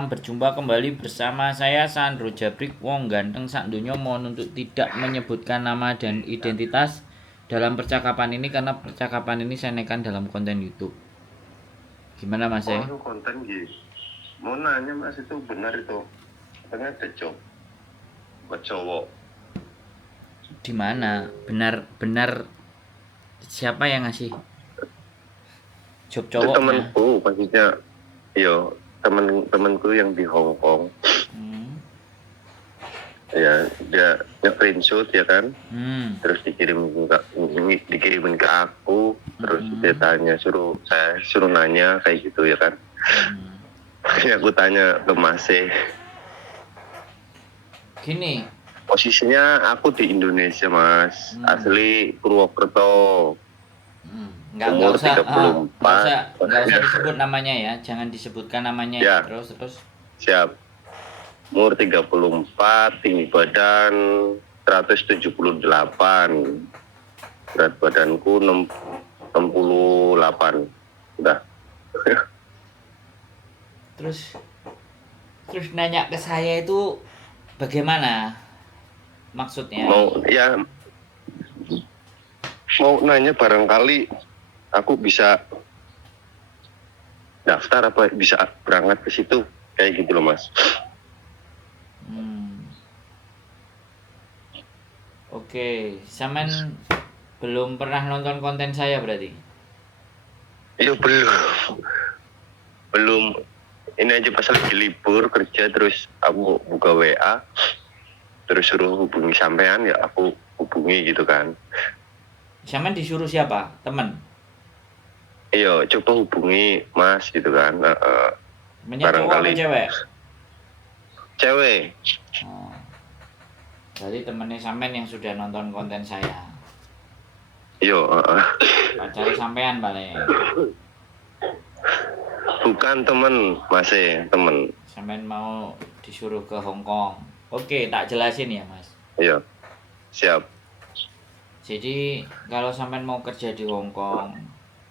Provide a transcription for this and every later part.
Berjumpa kembali bersama saya Sandro Jabrik Wong Ganteng sak donya. Mohon untuk tidak menyebutkan nama dan identitas dalam percakapan ini karena percakapan ini saya naikkan dalam konten YouTube. Gimana Mas ya? Oh, konten gitu. Mau nanya Mas, itu benar itu? Ternyata buat cowok. Di mana? Benar siapa yang ngasih job Itu cowoknya? temanku, maksudnya, temanku yang di Hong Kong. Ya, dia screenshot ya kan, terus dikirimin ke aku, terus dia tanya, saya suruh nanya kayak gitu ya kan. Aku tanya ke Mas Gini, posisinya aku di Indonesia Mas, asli Purwokerto. nggak Umur usah 34. nggak usah disebut namanya ya, jangan disebutkan namanya ya. Terus Siap. Umur 34, tinggi badan 178. Berat badanku 68. Udah. terus nanya ke saya itu bagaimana maksudnya? Mau nanya barangkali aku bisa daftar apa bisa berangkat ke situ kayak gitu loh Mas. Oke, Samen belum pernah nonton konten saya berarti? Iya belum. Ini aja pas lagi libur kerja terus aku buka WA terus suruh hubungi sampean, ya aku hubungi gitu kan. Samen disuruh siapa? Temen? Iya, coba hubungi Mas gitu kan. Temennya cowok apa cewek? Cewek. Oh. Berarti temennya Samen yang sudah nonton konten saya. Iya. Pacar sampean balik. Bukan temen, Mas temen. Samen mau disuruh ke Hong Kong. Oke, tak jelasin ya Mas. Iya, siap. Jadi kalau Samen mau kerja di Hong Kong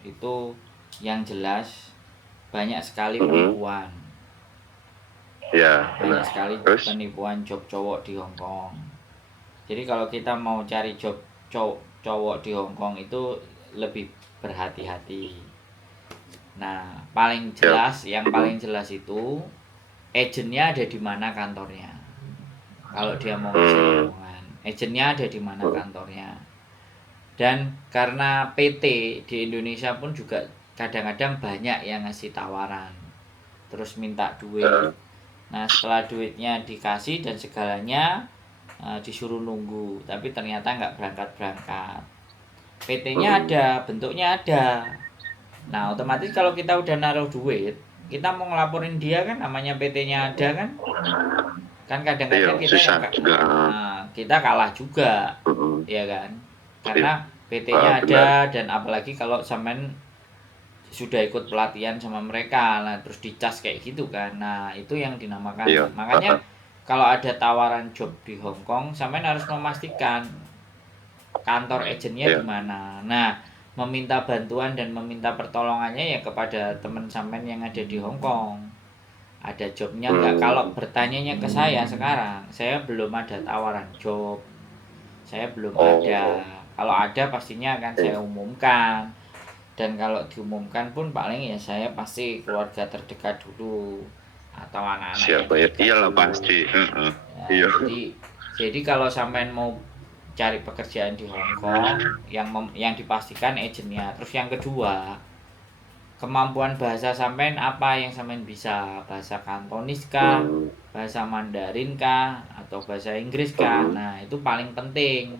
itu yang jelas banyak sekali penipuan. Ya, banyak sekali penipuan job cowok di Hong Kong. Jadi kalau kita mau cari job cowok di Hong Kong itu lebih berhati-hati. Nah, yang paling jelas itu agennya ada di mana kantornya. Kalau dia mau ngasih lowongan, agennya ada di mana kantornya. Dan karena PT di Indonesia pun juga kadang-kadang banyak yang ngasih tawaran, terus minta duit. Nah, setelah duitnya dikasih dan segalanya disuruh nunggu, tapi ternyata nggak berangkat. PT-nya ada, bentuknya ada. Nah, otomatis kalau kita udah naruh duit, kita mau ngelaporin dia kan, namanya PT-nya ada kan. Kan kadang-kadang kita kalah juga, ya kan. Karena PT-nya ada, dan apalagi kalau sampean sudah ikut pelatihan sama mereka, nah terus dicas kayak gitu kan. Nah, itu yang dinamakan. Makanya kalau ada tawaran job di Hong Kong, sampean harus memastikan kantor agennya di mana. Nah, meminta bantuan dan meminta pertolongannya ya kepada teman sampean yang ada di Hong Kong. Ada jobnya enggak? Kalau bertanyanya ke saya sekarang, saya belum ada tawaran job. Saya belum ada. Kalau ada pastinya akan saya umumkan. Dan kalau diumumkan pun paling ya saya pasti keluarga terdekat dulu atau anak-anak siapa ya? Iyalah pasti. Ya, jadi kalau sampean mau cari pekerjaan di Hong Kong yang dipastikan agennya. Terus yang kedua, kemampuan bahasa sampean apa yang sampean bisa? Bahasa Kantonis kah? Bahasa Mandarin kah? Atau bahasa Inggris kah? Nah, itu paling penting.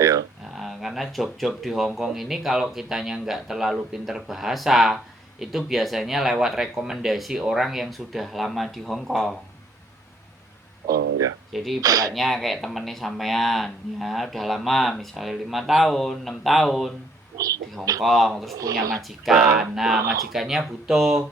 Nah, karena job-job di Hong Kong ini kalau kitanya nggak terlalu pinter bahasa, itu biasanya lewat rekomendasi orang yang sudah lama di Hong Kong. Jadi ibaratnya kayak temennya sampean, ya udah lama, misalnya 5 tahun, 6 tahun di Hong Kong, terus punya majikan. Nah, majikannya butuh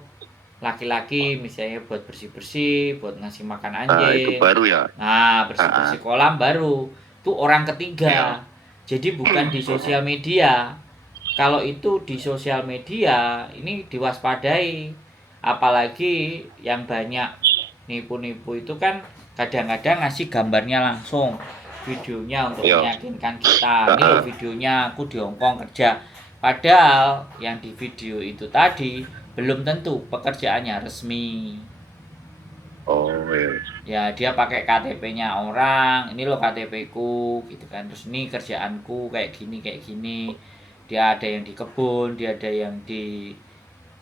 laki-laki misalnya buat bersih-bersih, buat ngasih makan anjing. Itu baru ya? Nah, bersih-bersih kolam baru. Itu orang ketiga. Jadi bukan di sosial media. Kalau itu di sosial media, ini diwaspadai. Apalagi yang banyak nipu-nipu itu kan kadang-kadang ngasih gambarnya langsung, videonya untuk Iya. meyakinkan kita, ini loh videonya aku di Hongkong kerja. Padahal yang di video itu tadi belum tentu pekerjaannya resmi. Oh iya. Ya dia pakai KTP-nya orang, ini loh KTP-ku gitu kan. Terus ini kerjaanku kayak gini. Dia ada yang di kebun, dia ada yang di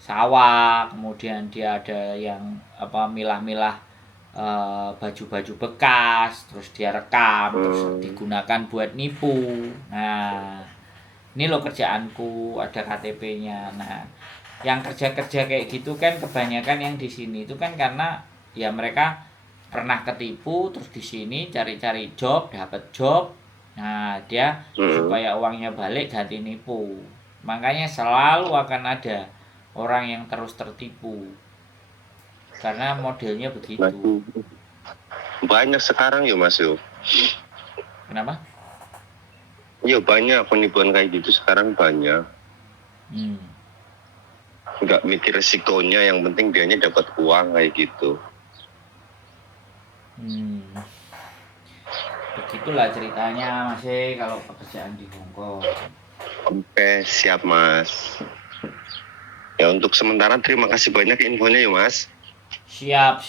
sawah, kemudian dia ada yang milah-milah baju-baju bekas, terus dia rekam, terus digunakan buat nipu. Nah, ini loh kerjaanku, ada KTP-nya. Nah, yang kerja-kerja kayak gitu kan kebanyakan yang di sini itu kan karena ya mereka pernah ketipu, terus di sini cari-cari job, dapat job. Nah, dia supaya uangnya balik ganti nipu. Makanya selalu akan ada orang yang terus tertipu. Karena modelnya begitu. Banyak sekarang ya Mas yo. Kenapa? Iya banyak penipuan kayak gitu sekarang banyak. Nggak mikir resikonya, yang penting dianya dapat uang kayak gitu. Begitulah ceritanya Mas kalau pekerjaan di Hongkong. Oke, siap Mas. Ya untuk sementara terima kasih banyak infonya ya Mas. Siap.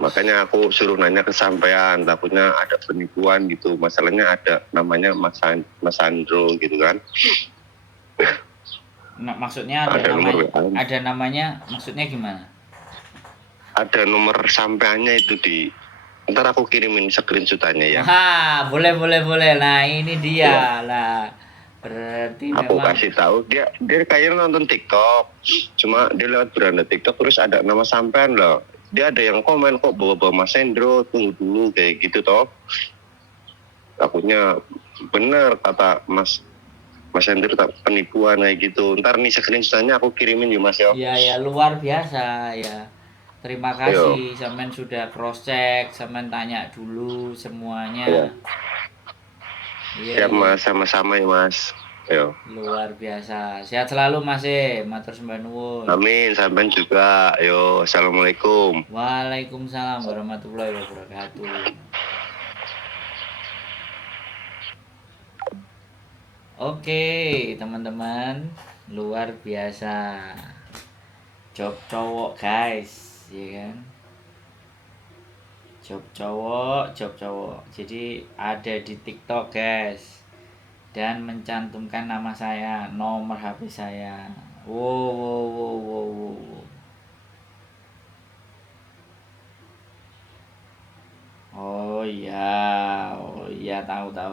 Makanya aku suruh nanya ke sampean, takutnya ada penipuan gitu. Masalahnya ada namanya Mas Sandro gitu kan. Nah, maksudnya ada namanya maksudnya gimana? Ada nomor sampeannya itu di, ntar aku kirimin screenshotannya ya. Boleh. Nah, ini dia lah. Berarti aku memang kasih tahu dia kayaknya nonton TikTok. Cuma dia lewat beranda TikTok terus ada nama sampean loh. Dia ada yang komen kok bawa-bawa Mas Sandro, tunggu dulu kayak gitu toh. Takutnya bener kata Mas Hendro penipuan kayak gitu. Ntar nih screenshotnya aku kirimin ya Mas ya. Iya luar biasa ya. Terima kasih sampean sudah cross check, sampean tanya dulu semuanya. Siap Mas, sama-sama ya Mas. Yo. Luar biasa. Sehat selalu Mas matur sembah nuwun. Amin, sampean juga. Yo, assalamualaikum. Waalaikumsalam warahmatullahi wabarakatuh. Oke, teman-teman, luar biasa. Job cowok, guys, ya kan? Job cowok. Jadi ada di TikTok, guys. Dan mencantumkan nama saya, nomor HP saya. Wow. Oh iya, tahu.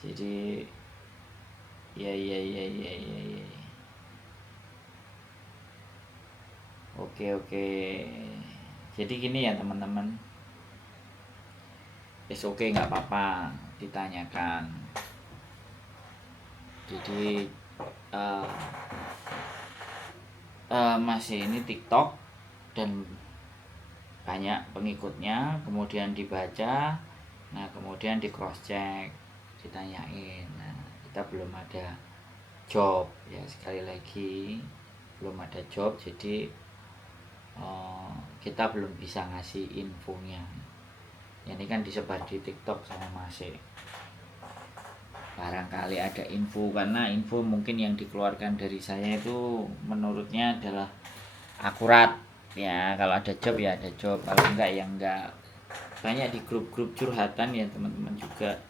Jadi iya. Oke. Jadi gini ya teman-teman. Oke, nggak apa-apa ditanyakan. Jadi masih ini TikTok dan banyak pengikutnya, kemudian dibaca, nah kemudian di cross check, ditanyain. Nah, kita belum ada job ya, sekali lagi belum ada job, jadi kita belum bisa ngasih infonya. Ini kan disebar di TikTok sama Mas. Barangkali ada info, karena info mungkin yang dikeluarkan dari saya itu menurutnya adalah akurat ya. Kalau ada job ya ada job, kalau enggak ya enggak. Banyak di grup-grup curhatan ya teman-teman juga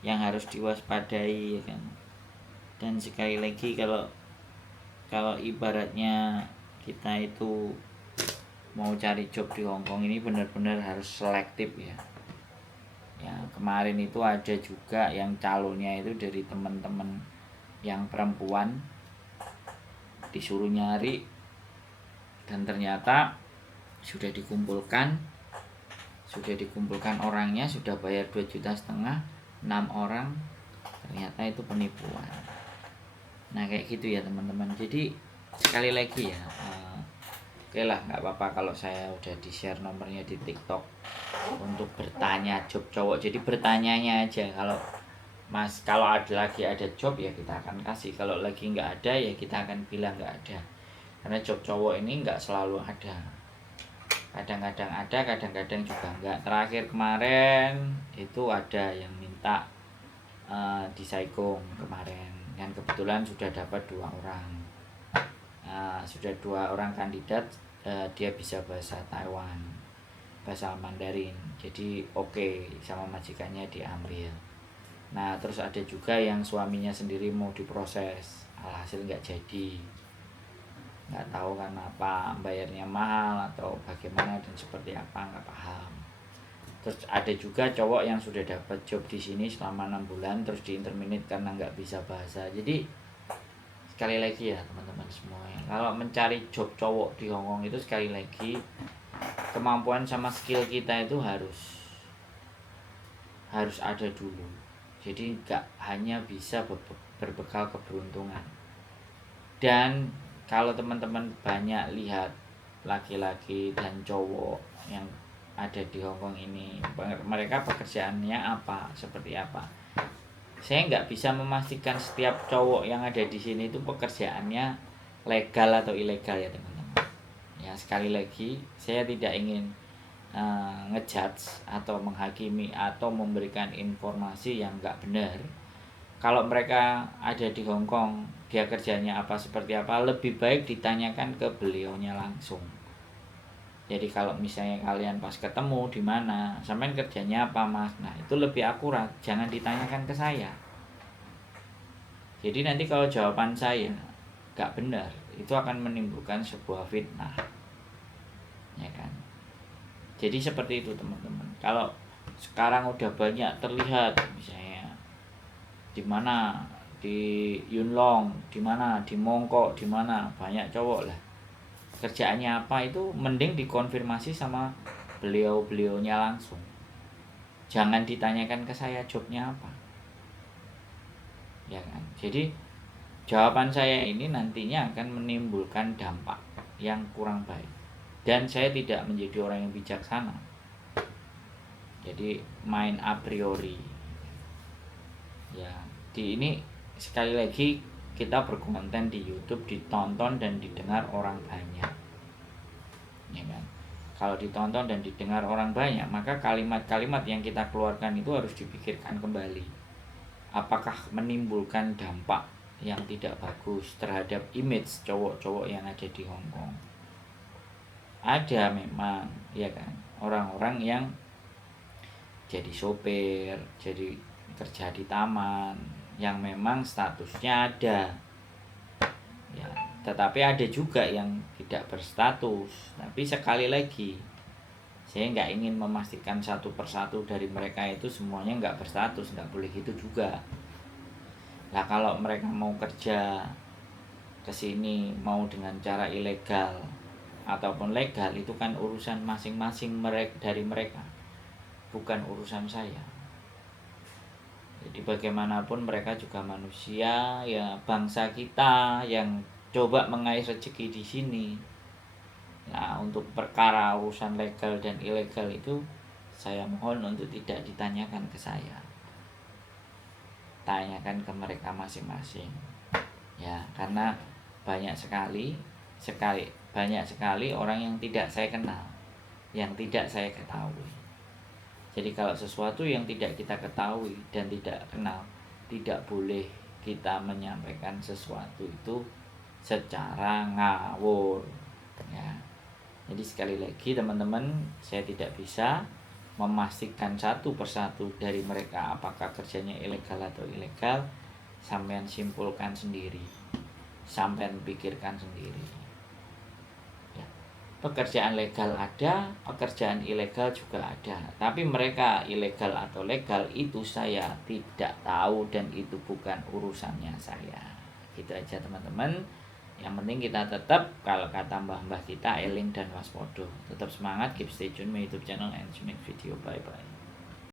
yang harus diwaspadai ya kan. Dan sekali lagi kalau ibaratnya kita itu mau cari job di Hongkong ini benar-benar harus selektif ya. Ya kemarin itu ada juga yang calonnya itu dari teman-teman yang perempuan, disuruh nyari, dan ternyata sudah dikumpulkan orangnya, sudah bayar 2,5 juta, 6 orang, ternyata itu penipuan. Nah kayak gitu ya teman-teman. Jadi sekali lagi ya, oke lah, nggak apa-apa kalau saya udah di share nomornya di TikTok untuk bertanya job cowok. Jadi bertanyanya aja, Mas kalau ada job ya kita akan kasih, kalau lagi nggak ada ya kita akan bilang nggak ada, karena job cowok ini nggak selalu ada, kadang-kadang ada, kadang-kadang juga enggak. Terakhir kemarin itu ada yang minta di Saigon kemarin, dan kebetulan sudah dapat 2 orang. Sudah 2 orang kandidat, dia bisa bahasa Taiwan, bahasa Mandarin, jadi oke, sama majikannya diambil. Nah terus ada juga yang suaminya sendiri mau diproses, alhasil nggak jadi, nggak tahu kan apa, bayarnya mahal atau bagaimana dan seperti apa, nggak paham. Terus ada juga cowok yang sudah dapat job di sini selama 6 bulan terus diinterminate karena nggak bisa bahasa. Jadi sekali lagi ya teman-teman semua, kalau mencari job cowok di Hongkong itu sekali lagi kemampuan sama skill kita itu harus ada dulu. Jadi nggak hanya bisa berbekal keberuntungan. Dan kalau teman-teman banyak lihat laki-laki dan cowok yang ada di Hongkong ini, mereka pekerjaannya apa, seperti apa, saya nggak bisa memastikan setiap cowok yang ada di sini itu pekerjaannya legal atau ilegal ya teman-teman. Ya sekali lagi saya tidak ingin ngejudge atau menghakimi atau memberikan informasi yang nggak benar. Kalau mereka ada di Hongkong, dia kerjanya apa seperti apa, lebih baik ditanyakan ke beliaunya langsung. Jadi kalau misalnya kalian pas ketemu di mana, sampean kerjanya apa mas, nah itu lebih akurat, jangan ditanyakan ke saya. Jadi nanti kalau jawaban saya nggak benar, itu akan menimbulkan sebuah fitnah, ya kan. Jadi seperti itu teman-teman. Kalau sekarang udah banyak terlihat misalnya di mana, di Yunlong, di mana, di Mongkok, di mana banyak cowok lah, kerjaannya apa itu mending dikonfirmasi sama beliau-beliaunya langsung, jangan ditanyakan ke saya jobnya apa, ya kan. Jadi jawaban saya ini nantinya akan menimbulkan dampak yang kurang baik, dan saya tidak menjadi orang yang bijaksana, jadi main a priori ya. Di ini sekali lagi kita berkonten di YouTube, ditonton dan didengar orang banyak, ya kan. Kalau ditonton dan didengar orang banyak, maka kalimat-kalimat yang kita keluarkan itu harus dipikirkan kembali, apakah menimbulkan dampak yang tidak bagus terhadap image cowok-cowok yang ada di Hongkong. Ada memang, ya kan, orang-orang yang jadi sopir, jadi kerja di taman, yang memang statusnya ada ya, tetapi ada juga yang tidak berstatus. Tapi sekali lagi saya nggak ingin memastikan satu persatu dari mereka itu semuanya nggak berstatus, nggak boleh gitu juga. Nah kalau mereka mau kerja ke sini mau dengan cara ilegal ataupun legal, itu kan urusan masing-masing dari mereka, bukan urusan saya. Jadi bagaimanapun mereka juga manusia ya, bangsa kita yang coba mengais rezeki di sini. Nah untuk perkara urusan legal dan ilegal itu saya mohon untuk tidak ditanyakan ke saya, tanyakan ke mereka masing-masing ya, karena banyak sekali orang yang tidak saya kenal, yang tidak saya ketahui. Jadi kalau sesuatu yang tidak kita ketahui dan tidak kenal, tidak boleh kita menyampaikan sesuatu itu secara ngawur ya. Jadi sekali lagi teman-teman, saya tidak bisa memastikan satu persatu dari mereka apakah kerjanya ilegal atau ilegal. Sampean simpulkan sendiri, sampean pikirkan sendiri. Pekerjaan legal ada, pekerjaan ilegal juga ada. Tapi mereka ilegal atau legal itu saya tidak tahu dan itu bukan urusannya saya. Gitu aja teman-teman. Yang penting kita tetap, kalau kata mbah-mbah kita, eling dan waspodo. Tetap semangat, keep stay tune my YouTube channel and next video. Bye bye.